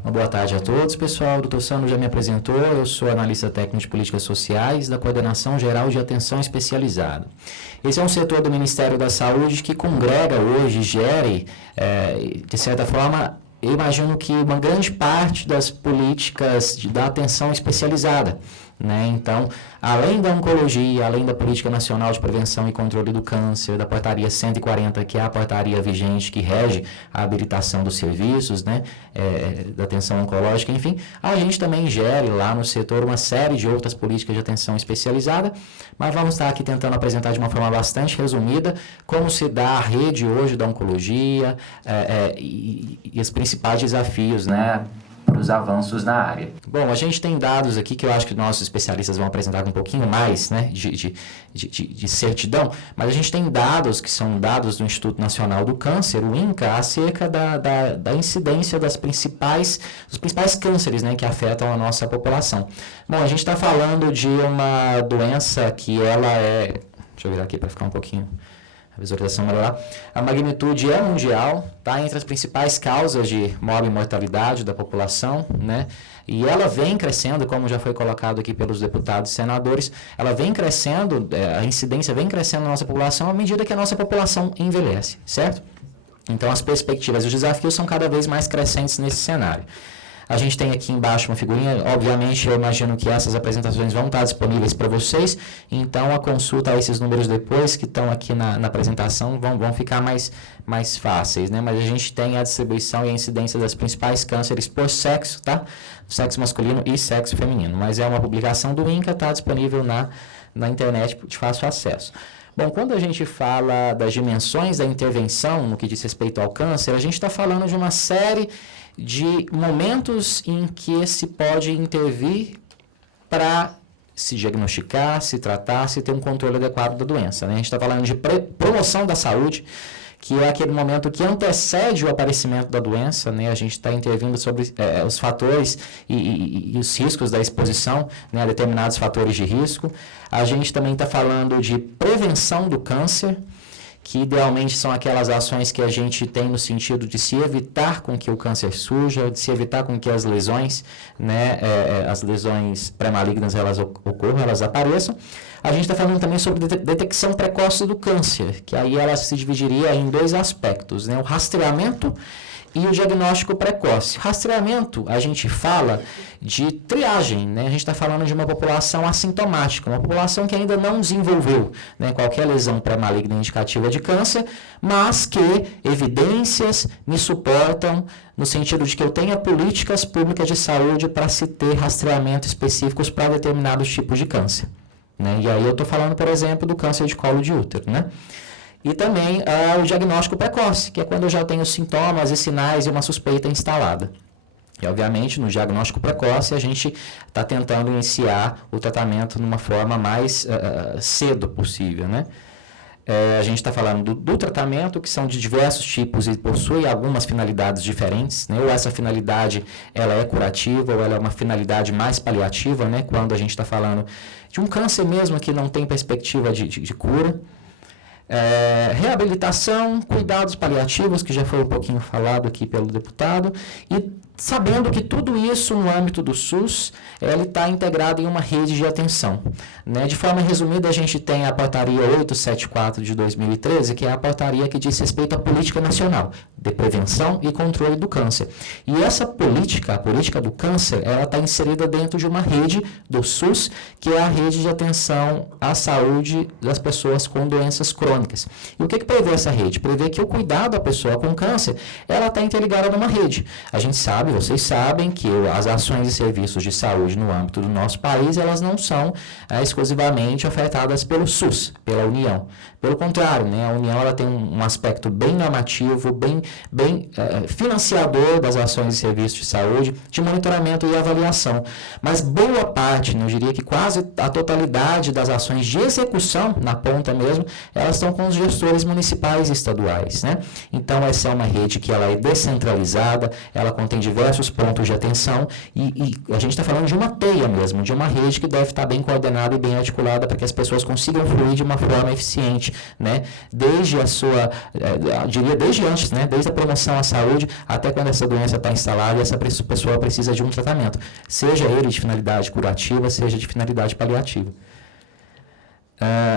Uma boa tarde a todos, pessoal. O Dr. Sandro já me apresentou, eu sou analista técnico de políticas sociais da Coordenação Geral de Atenção Especializada. Esse é um setor do Ministério da Saúde que congrega hoje, gere, de certa forma, eu imagino que uma grande parte das políticas da atenção especializada. Então, além da oncologia, além da Política Nacional de Prevenção e Controle do Câncer, da Portaria 140, que é a portaria vigente que rege a habilitação dos serviços, da atenção oncológica, enfim, a gente também gere lá no setor uma série de outras políticas de atenção especializada, mas vamos estar aqui tentando apresentar de uma forma bastante resumida como se dá a rede hoje da oncologia e os principais desafios, para os avanços na área. Bom, a gente tem dados aqui que eu acho que nossos especialistas vão apresentar com um pouquinho mais de certidão, mas a gente tem dados que são dados do Instituto Nacional do Câncer, o INCA, acerca da incidência dos principais cânceres que afetam a nossa população. Bom, a gente está falando de uma doença que ela é... Deixa eu virar aqui para ficar um pouquinho... a visualização melhorar. A magnitude é mundial, está entre as principais causas de mortalidade da população, e ela vem crescendo, como já foi colocado aqui pelos deputados e senadores, ela vem crescendo, a incidência vem crescendo na nossa população à medida que a nossa população envelhece, certo? Então, as perspectivas e os desafios são cada vez mais crescentes nesse cenário. A gente tem aqui embaixo uma figurinha, obviamente eu imagino que essas apresentações vão estar disponíveis para vocês, então a consulta a esses números depois que estão aqui na apresentação vão ficar mais fáceis, Mas a gente tem a distribuição e a incidência das principais cânceres por sexo, tá? Sexo masculino e sexo feminino, mas é uma publicação do INCA, está disponível na internet de fácil acesso. Bom, quando a gente fala das dimensões da intervenção no que diz respeito ao câncer, a gente está falando de uma série de momentos em que se pode intervir para se diagnosticar, se tratar, se ter um controle adequado da doença. A gente está falando de promoção da saúde, que é aquele momento que antecede o aparecimento da doença, A gente está intervindo sobre os fatores e os riscos da exposição, a determinados fatores de risco. A gente também está falando de prevenção do câncer, que idealmente são aquelas ações que a gente tem no sentido de se evitar com que o câncer surja, de se evitar com que as lesões, as lesões pré-malignas elas ocorram, elas apareçam. A gente está falando também sobre detecção precoce do câncer, que aí ela se dividiria em dois aspectos, o rastreamento e o diagnóstico precoce. Rastreamento, a gente fala de triagem, A gente está falando de uma população assintomática, uma população que ainda não desenvolveu qualquer lesão pré-maligna indicativa de câncer, mas que evidências me suportam no sentido de que eu tenha políticas públicas de saúde para se ter rastreamento específicos para determinados tipos de câncer. E aí eu estou falando, por exemplo, do câncer de colo de útero, E também o diagnóstico precoce, que é quando eu já tenho sintomas e sinais e uma suspeita instalada. E, obviamente, no diagnóstico precoce, a gente está tentando iniciar o tratamento de uma forma mais cedo possível, A gente está falando do tratamento, que são de diversos tipos e possui algumas finalidades diferentes, Ou essa finalidade ela é curativa, ou ela é uma finalidade mais paliativa, Quando a gente está falando de um câncer mesmo que não tem perspectiva de cura. Reabilitação, cuidados paliativos, que já foi um pouquinho falado aqui pelo deputado, e sabendo que tudo isso no âmbito do SUS, ele está integrado em uma rede de atenção. De forma resumida, a gente tem a portaria 874 de 2013, que é a portaria que diz respeito à política nacional de prevenção e controle do câncer. E essa política, a política do câncer, ela está inserida dentro de uma rede do SUS, que é a rede de atenção à saúde das pessoas com doenças crônicas. E o que prevê essa rede? Prevê que o cuidado da pessoa com câncer, ela está interligada numa rede. A gente sabe, vocês sabem, que as ações e serviços de saúde no âmbito do nosso país, elas não são exclusivamente ofertadas pelo SUS, pela União. Pelo contrário, a União ela tem um aspecto bem normativo, bem financiador das ações e serviços de saúde, de monitoramento e avaliação. Mas boa parte, eu diria que quase a totalidade das ações de execução, na ponta mesmo, elas estão com os gestores municipais e estaduais. Então, essa é uma rede que ela é descentralizada, ela contém diversos diversos pontos de atenção e a gente está falando de uma teia mesmo, de uma rede que deve estar bem coordenada e bem articulada para que as pessoas consigam fluir de uma forma eficiente, né? Desde a sua, diria desde antes, né? Desde a promoção à saúde até quando essa doença está instalada e essa pessoa precisa de um tratamento, seja ele de finalidade curativa, seja de finalidade paliativa.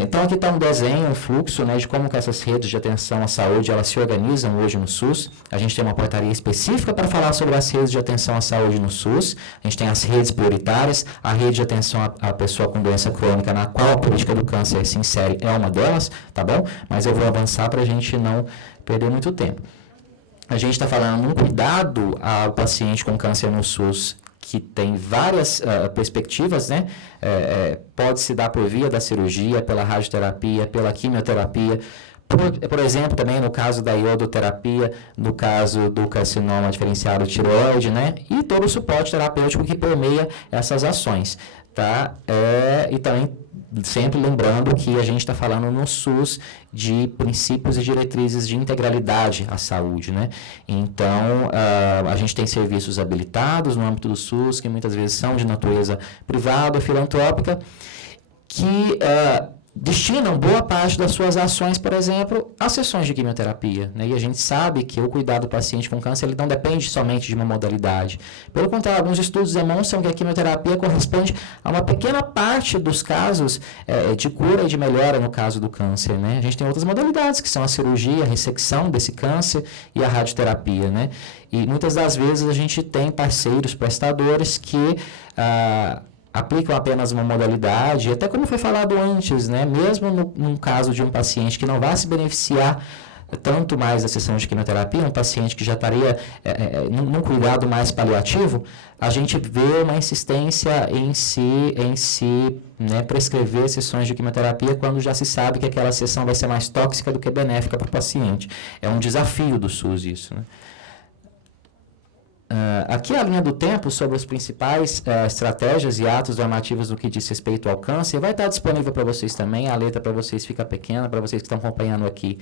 Então aqui está um desenho, um fluxo, né, de como que essas redes de atenção à saúde elas se organizam hoje no SUS. A gente tem uma portaria específica para falar sobre as redes de atenção à saúde no SUS. A gente tem as redes prioritárias, a rede de atenção à pessoa com doença crônica, na qual a política do câncer se insere, é uma delas, tá bom? Mas eu vou avançar para a gente não perder muito tempo. A gente está falando de um cuidado ao paciente com câncer no SUS que tem várias perspectivas, né? Pode se dar por via da cirurgia, pela radioterapia, pela quimioterapia, por exemplo, também no caso da iodoterapia, no caso do carcinoma diferenciado tireoide, né? E todo o suporte terapêutico que permeia essas ações, tá? E também sempre lembrando que a gente está falando no SUS de princípios e diretrizes de integralidade à saúde, né? Então, a gente tem serviços habilitados no âmbito do SUS, que muitas vezes são de natureza privada ou filantrópica, que destinam boa parte das suas ações, por exemplo, a sessões de quimioterapia, né? E a gente sabe que o cuidado do paciente com câncer ele não depende somente de uma modalidade. Pelo contrário, alguns estudos demonstram que a quimioterapia corresponde a uma pequena parte dos casos de cura e de melhora no caso do câncer, né? A gente tem outras modalidades, que são a cirurgia, a ressecção desse câncer e a radioterapia, né? E muitas das vezes a gente tem parceiros, prestadores que aplicam apenas uma modalidade, até como foi falado antes, né? Mesmo num caso de um paciente que não vai se beneficiar tanto mais da sessão de quimioterapia, um paciente que já estaria num cuidado mais paliativo, a gente vê uma insistência em se né, prescrever sessões de quimioterapia quando já se sabe que aquela sessão vai ser mais tóxica do que benéfica para o paciente. É um desafio do SUS isso, né? Aqui a linha do tempo sobre as principais estratégias e atos normativos no que diz respeito ao câncer vai estar disponível para vocês também, a letra para vocês fica pequena, para vocês que estão acompanhando aqui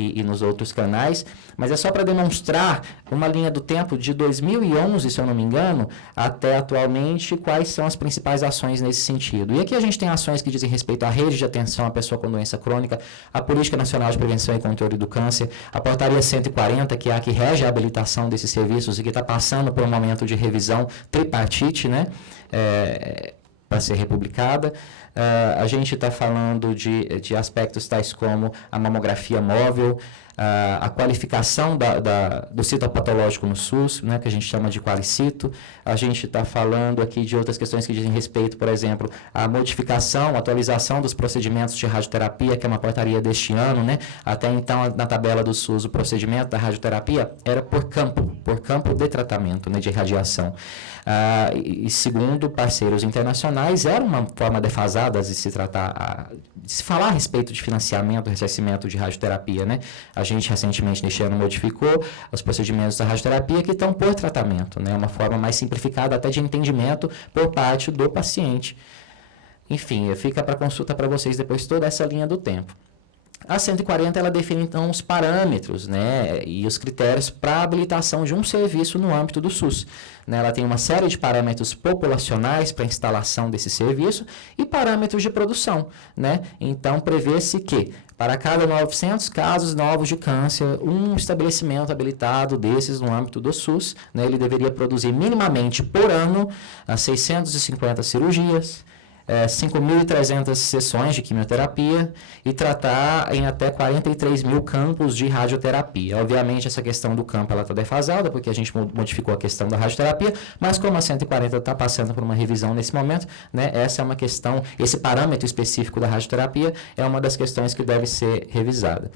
e nos outros canais, mas é só para demonstrar uma linha do tempo de 2011, se eu não me engano, até atualmente, quais são as principais ações nesse sentido. E aqui a gente tem ações que dizem respeito à rede de atenção à pessoa com doença crônica, a Política Nacional de Prevenção e Controle do Câncer, a Portaria 140, que é a que rege a habilitação desses serviços e que está passando por um momento de revisão tripartite, né? Para ser republicada. A gente está falando de aspectos tais como a mamografia móvel, a qualificação do citopatológico no SUS, né, que a gente chama de qualicito. A gente está falando aqui de outras questões que dizem respeito, por exemplo, à modificação, atualização dos procedimentos de radioterapia, que é uma portaria deste ano, né? Até então, na tabela do SUS, o procedimento da radioterapia era por campo de tratamento, né, de radiação. E segundo parceiros internacionais, era uma forma defasada de se tratar, de se falar a respeito de financiamento, ressarcimento de radioterapia, né? A gente recentemente neste ano modificou os procedimentos da radioterapia que estão por tratamento, né? Uma forma mais simplificada até de entendimento por parte do paciente. Enfim, fica para consulta para vocês depois toda essa linha do tempo. A 140 ela define então os parâmetros, né, e os critérios para a habilitação de um serviço no âmbito do SUS. Né, ela tem uma série de parâmetros populacionais para a instalação desse serviço e parâmetros de produção. Né? Então, prevê-se que para cada 900 casos novos de câncer, um estabelecimento habilitado desses no âmbito do SUS, né, ele deveria produzir minimamente por ano 650 cirurgias, 5.300 sessões de quimioterapia e tratar em até 43 mil campos de radioterapia. Obviamente, essa questão do campo está defasada, porque a gente modificou a questão da radioterapia, mas como a 140 está passando por uma revisão nesse momento, né, essa é uma questão, esse parâmetro específico da radioterapia é uma das questões que deve ser revisada.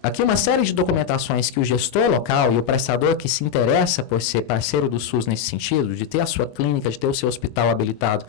Aqui uma série de documentações que o gestor local e o prestador que se interessa por ser parceiro do SUS nesse sentido, de ter a sua clínica, de ter o seu hospital habilitado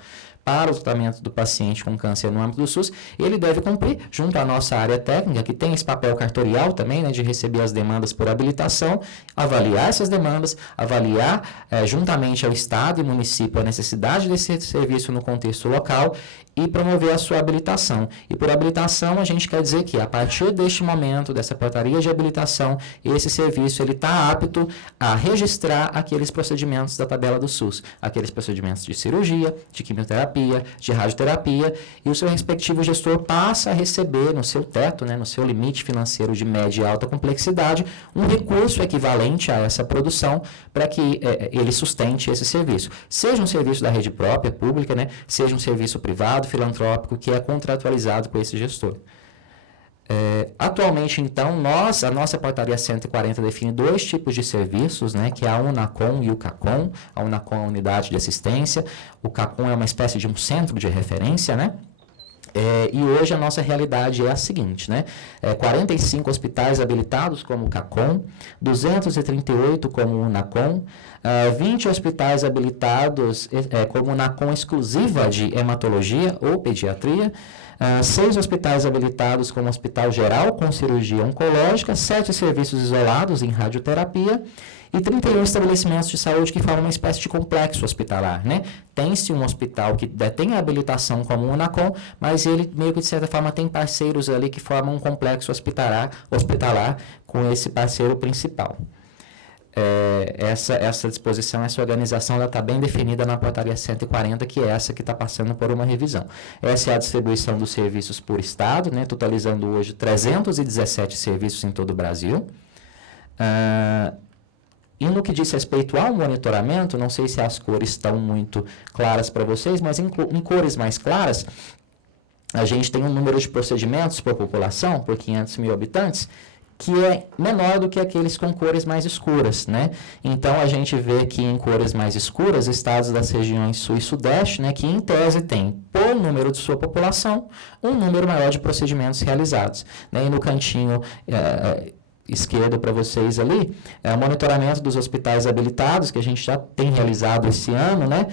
para o tratamento do paciente com câncer no âmbito do SUS, ele deve cumprir junto à nossa área técnica, que tem esse papel cartorial também, né, de receber as demandas por habilitação, avaliar essas demandas, avaliar juntamente ao Estado e município a necessidade desse serviço no contexto local e promover a sua habilitação. E por habilitação, a gente quer dizer que, a partir deste momento, dessa portaria de habilitação, esse serviço está apto a registrar aqueles procedimentos da tabela do SUS, aqueles procedimentos de cirurgia, de quimioterapia, de radioterapia, e o seu respectivo gestor passa a receber no seu teto, né, no seu limite financeiro de média e alta complexidade, um recurso equivalente a essa produção para que ele sustente esse serviço. Seja um serviço da rede própria, pública, né, seja um serviço privado, filantrópico, que é contratualizado por esse gestor. Atualmente, então, a nossa portaria 140 define 2 tipos de serviços, né, que é a UNACOM e o CACOM. A UNACOM é a unidade de assistência, o CACOM é uma espécie de um centro de referência, né? E hoje a nossa realidade é a seguinte, né? 45 hospitais habilitados como o CACOM, 238 como o UNACOM, 20 hospitais habilitados como UNACOM exclusiva de hematologia ou pediatria, 6 hospitais habilitados como Hospital Geral com cirurgia oncológica, 7 serviços isolados em radioterapia e 31 estabelecimentos de saúde que formam uma espécie de complexo hospitalar, né? Tem-se um hospital que detém a habilitação como o UNACOM, mas ele meio que de certa forma tem parceiros ali que formam um complexo hospitalar com esse parceiro principal. Essa disposição, essa organização, ela está bem definida na portaria 140, que é essa que está passando por uma revisão. Essa é a distribuição dos serviços por estado, né, totalizando hoje 317 serviços em todo o Brasil. E no que diz respeito ao monitoramento, não sei se as cores estão muito claras para vocês, mas em cores mais claras, a gente tem um número de procedimentos por população, por 500 mil habitantes, que é menor do que aqueles com cores mais escuras, né? Então, a gente vê que em cores mais escuras, estados das regiões sul e sudeste, né, que em tese tem, por número de sua população, um número maior de procedimentos realizados, né? E no cantinho esquerdo para vocês ali, é o monitoramento dos hospitais habilitados, que a gente já tem realizado esse ano, né?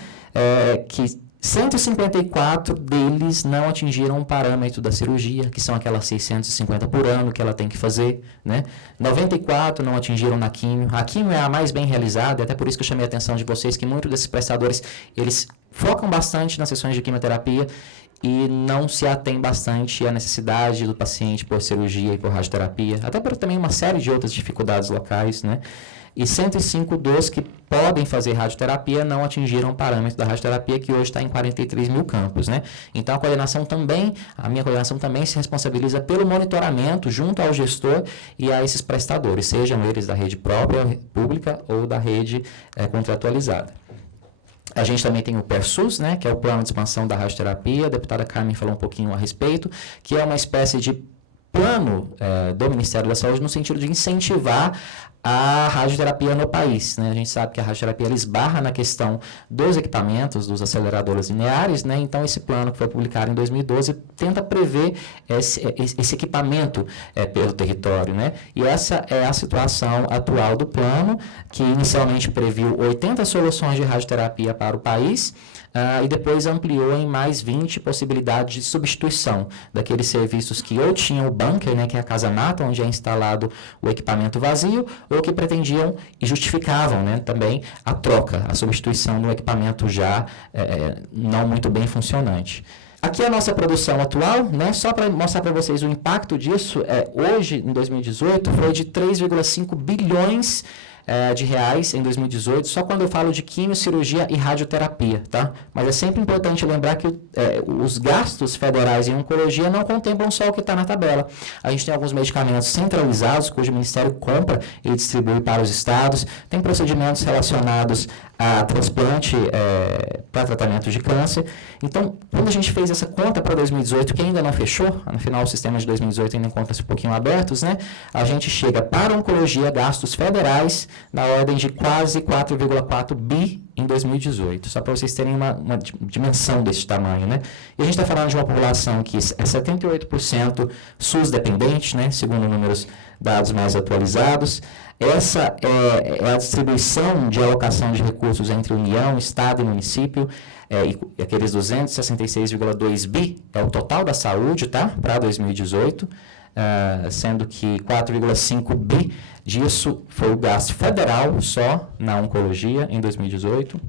Que 154 deles não atingiram o parâmetro da cirurgia, que são aquelas 650 por ano que ela tem que fazer, né? 94 não atingiram na químio. A químio é a mais bem realizada, até por isso que eu chamei a atenção de vocês, que muitos desses prestadores, eles focam bastante nas sessões de quimioterapia e não se atém bastante à necessidade do paciente por cirurgia e por radioterapia, até por também uma série de outras dificuldades locais, né? E 105 dos que podem fazer radioterapia não atingiram o parâmetro da radioterapia, que hoje está em 43 mil campos, né? Então, a minha coordenação também se responsabiliza pelo monitoramento junto ao gestor e a esses prestadores, sejam eles da rede própria, pública ou da rede contratualizada. A gente também tem o PERSUS, né, que é o Plano de Expansão da Radioterapia, a deputada Carmen falou um pouquinho a respeito, que é uma espécie de plano do Ministério da Saúde no sentido de incentivar a radioterapia no país, né? A gente sabe que a radioterapia ela esbarra na questão dos equipamentos, dos aceleradores lineares, né? Então, esse plano que foi publicado em 2012 tenta prever esse equipamento pelo território, né? E essa é a situação atual do plano, que inicialmente previu 80 soluções de radioterapia para o país, e depois ampliou em mais 20 possibilidades de substituição daqueles serviços que ou tinham o bunker, né, que é a casa-mata, onde é instalado o equipamento vazio, ou que pretendiam e justificavam, né, também a troca, a substituição do equipamento já não muito bem funcionante. Aqui é a nossa produção atual, né, só para mostrar para vocês o impacto disso, hoje, em 2018, foi de 3,5 bilhões de reais em 2018, só quando eu falo de quimio, cirurgia e radioterapia, tá? Mas é sempre importante lembrar que os gastos federais em oncologia não contemplam só o que está na tabela. A gente tem alguns medicamentos centralizados, cujo o Ministério compra e distribui para os estados, tem procedimentos relacionados a transplante para tratamento de câncer. Então, quando a gente fez essa conta para 2018, que ainda não fechou, no final o sistema de 2018 ainda encontra-se um pouquinho abertos, né? A gente chega para a oncologia, gastos federais, na ordem de quase 4,4 bi em 2018, só para vocês terem uma dimensão desse tamanho, né? E a gente está falando de uma população que é 78% SUS dependente, né? Segundo números dados mais atualizados, Essa é a distribuição de alocação de recursos entre União, Estado e município, e aqueles 266,2 bi é o total da saúde, tá? Para 2018, sendo que 4,5 bi disso foi o gasto federal só na oncologia em 2018.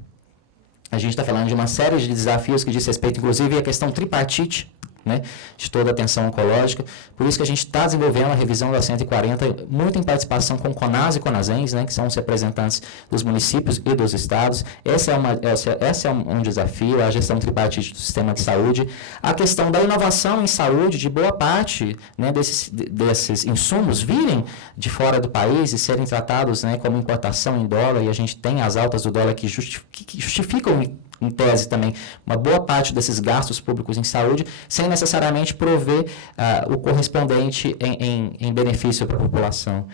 A gente está falando de uma série de desafios que diz respeito, inclusive, à questão tripartite, né, de toda a atenção oncológica. Por isso que a gente está desenvolvendo a revisão da 140, muito em participação com CONAS e CONASENS, né, que são os representantes dos municípios e dos estados. Esse é um desafio, a gestão tripartite do sistema de saúde. A questão da inovação em saúde, de boa parte, né, desses insumos virem de fora do país e serem tratados, né, como importação em dólar, e a gente tem as altas do dólar que justificam em tese também, uma boa parte desses gastos públicos em saúde, sem necessariamente prover o correspondente em benefício para a população.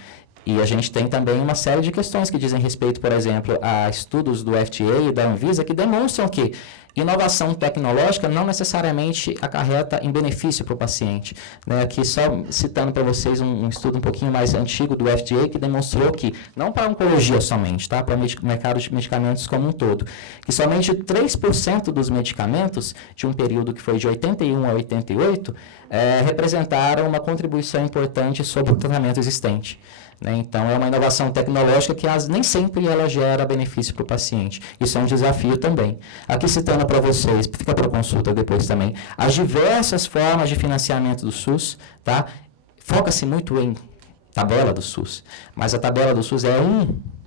E a gente tem também uma série de questões que dizem respeito, por exemplo, a estudos do FDA e da Anvisa que demonstram que inovação tecnológica não necessariamente acarreta em benefício para o paciente. Né? Aqui só citando para vocês um estudo um pouquinho mais antigo do FDA que demonstrou que, não para a oncologia somente, tá? Para o mercado de medicamentos como um todo, que somente 3% dos medicamentos, de um período que foi de 81 a 88, representaram uma contribuição importante sobre o tratamento existente. Né? Então, é uma inovação tecnológica que nem sempre ela gera benefício para o paciente. Isso é um desafio também. Aqui citando para vocês, fica para consulta depois também, as diversas formas de financiamento do SUS, tá? Foca-se muito em tabela do SUS, mas a tabela do SUS é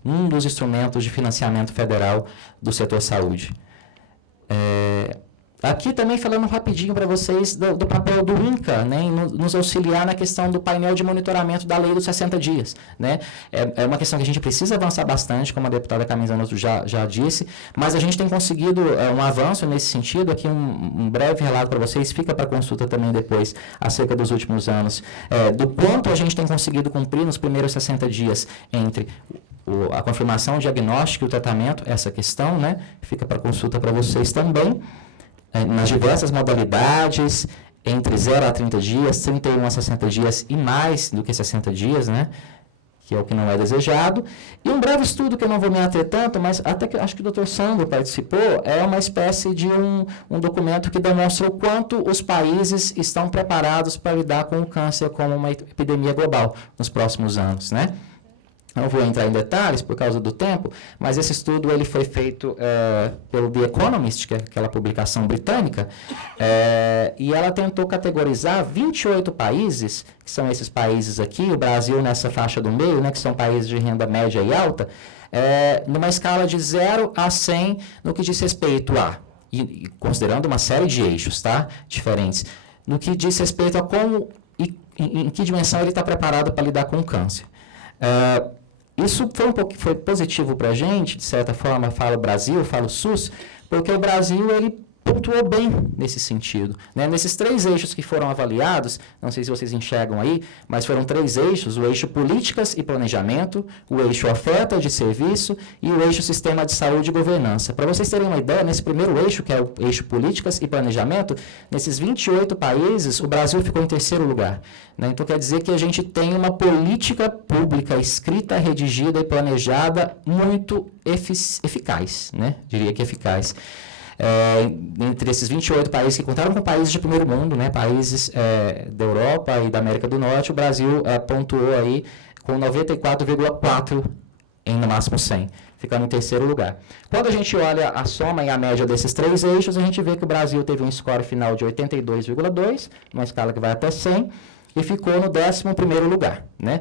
um dos instrumentos de financiamento federal do setor saúde. Aqui também falando rapidinho para vocês do papel do INCA, né, em nos auxiliar na questão do painel de monitoramento da lei dos 60 dias. Né? É uma questão que a gente precisa avançar bastante, como a deputada Camila Zanotto já disse, mas a gente tem conseguido um avanço nesse sentido. Aqui um breve relato para vocês, fica para consulta também depois, acerca dos últimos anos, do quanto a gente tem conseguido cumprir nos primeiros 60 dias entre a confirmação, o diagnóstico e o tratamento, essa questão, né, fica para consulta para vocês também. Nas diversas modalidades, entre 0 a 30 dias, 31 a 60 dias e mais do que 60 dias, né? Que é o que não é desejado. E um breve estudo que eu não vou me ater tanto, mas até que acho que o Dr. Sandro participou, é uma espécie de um documento que demonstra o quanto os países estão preparados para lidar com o câncer como uma epidemia global nos próximos anos, né? Não vou entrar em detalhes por causa do tempo, mas esse estudo ele foi feito pelo The Economist, que é aquela publicação britânica, e ela tentou categorizar 28 países, que são esses países aqui, o Brasil nessa faixa do meio, né, que são países de renda média e alta, numa escala de 0 a 100 no que diz respeito e considerando uma série de eixos, tá, diferentes, no que diz respeito a como e em que dimensão ele está preparado para lidar com o câncer. Isso foi positivo para a gente, de certa forma, falo Brasil, falo SUS, porque o Brasil ele pontuou bem nesse sentido. Né? Nesses 3 eixos que foram avaliados, não sei se vocês enxergam aí, mas foram 3 eixos, o eixo políticas e planejamento, o eixo oferta de serviço e o eixo sistema de saúde e governança. Para vocês terem uma ideia, nesse primeiro eixo, que é o eixo políticas e planejamento, nesses 28 países, o Brasil ficou em 3º lugar. Né? Então, quer dizer que a gente tem uma política pública escrita, redigida e planejada muito eficaz, né? Diria que eficaz. Entre esses 28 países que contaram com países de primeiro mundo, né, países da Europa e da América do Norte, o Brasil pontuou aí com 94,4 em no máximo 100, ficando em 3º lugar. Quando a gente olha a soma e a média desses 3 eixos, a gente vê que o Brasil teve um score final de 82,2, uma escala que vai até 100, e ficou no 11º lugar, né?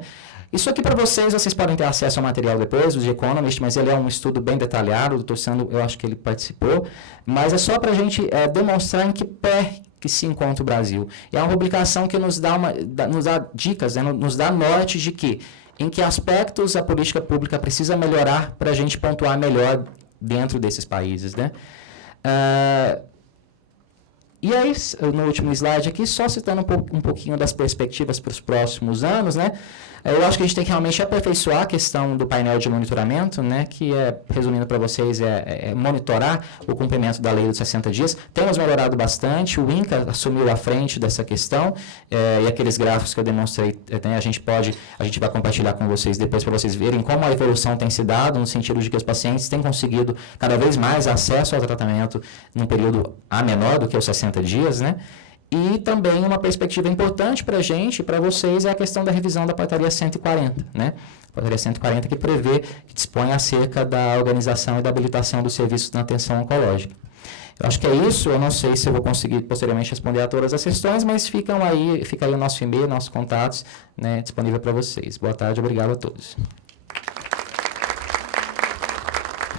Isso aqui para vocês podem ter acesso ao material depois, do The Economist, mas ele é um estudo bem detalhado, o Dr. Sandro, eu acho que ele participou, mas é só para a gente demonstrar em que pé que se encontra o Brasil. E é uma publicação que nos dá dicas, né, nos dá norte de em que aspectos a política pública precisa melhorar para a gente pontuar melhor dentro desses países, né? E aí, no último slide aqui, só citando um pouquinho das perspectivas para os próximos anos, né? Eu acho que a gente tem que realmente aperfeiçoar a questão do painel de monitoramento, né, que resumindo para vocês, monitorar o cumprimento da lei dos 60 dias. Temos melhorado bastante, o INCA assumiu a frente dessa questão, e aqueles gráficos que eu demonstrei, a gente vai compartilhar com vocês depois para vocês verem como a evolução tem se dado, no sentido de que os pacientes têm conseguido cada vez mais acesso ao tratamento num período menor do que os 60 dias, né? E também uma perspectiva importante para a gente, para vocês, é a questão da revisão da portaria 140, né? A portaria 140 que prevê, que dispõe acerca da organização e da habilitação dos serviços na atenção oncológica. Eu acho que é isso, eu não sei se eu vou conseguir posteriormente responder a todas as questões, mas fica aí o nosso e-mail, nossos contatos, né, disponível para vocês. Boa tarde, obrigado a todos.